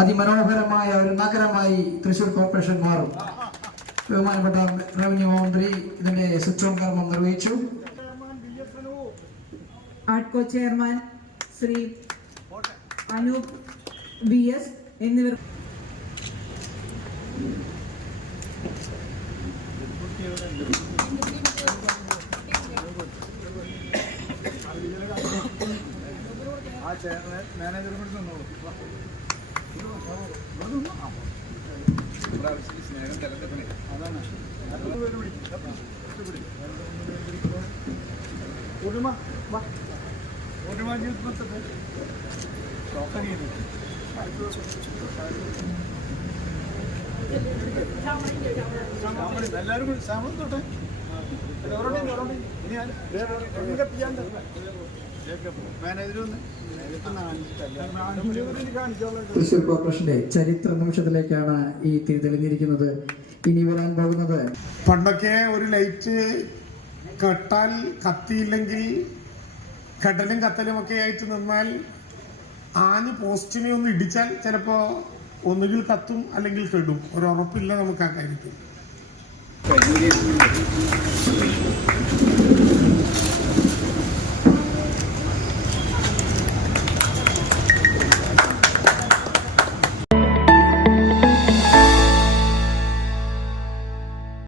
അതിമനോഹരമായ ഒരു നഗരമായി തൃശൂർ കോർപ്പറേഷൻ മാറും. ബഹുമാനപ്പെട്ട റവന്യൂ മന്ത്രി ഇതിന്റെ കർമ്മം നിർവഹിച്ചു. Artco chairman Shri Anoop V S എന്നിവർ ആ മാനേജർ നിന്നോളൂ സ്നേഹം വാ പൂർണിമ ജീവിതത്തെ ഷോക്കടിയുന്നു എല്ലാവരും സാമം തൊട്ടെ മാനേജർ വന്ന് കാണിച്ചോളൂ തൃശൂർ കോർപ്പറേഷന്റെ ചരിത്ര നിമിഷത്തിലേക്കാണ് ഈ തീ തെളിഞ്ഞിരിക്കുന്നത് ഇനി വരാൻ പോകുന്നത്. പണ്ടൊക്കെ ഒരു ലൈറ്റ് കെട്ടാൽ കത്തിയില്ലെങ്കിൽ കെട്ടലും കത്തലും ഒക്കെ ആയിട്ട് നിന്നാൽ ആഞ്ഞ് പോസ്റ്റിനെ ഒന്ന് ഇടിച്ചാൽ ചിലപ്പോ ഒന്നുകിൽ കത്തും അല്ലെങ്കിൽ കെടും. ഒരു ഉറപ്പില്ല നമുക്ക് ആ കാര്യത്തിൽ.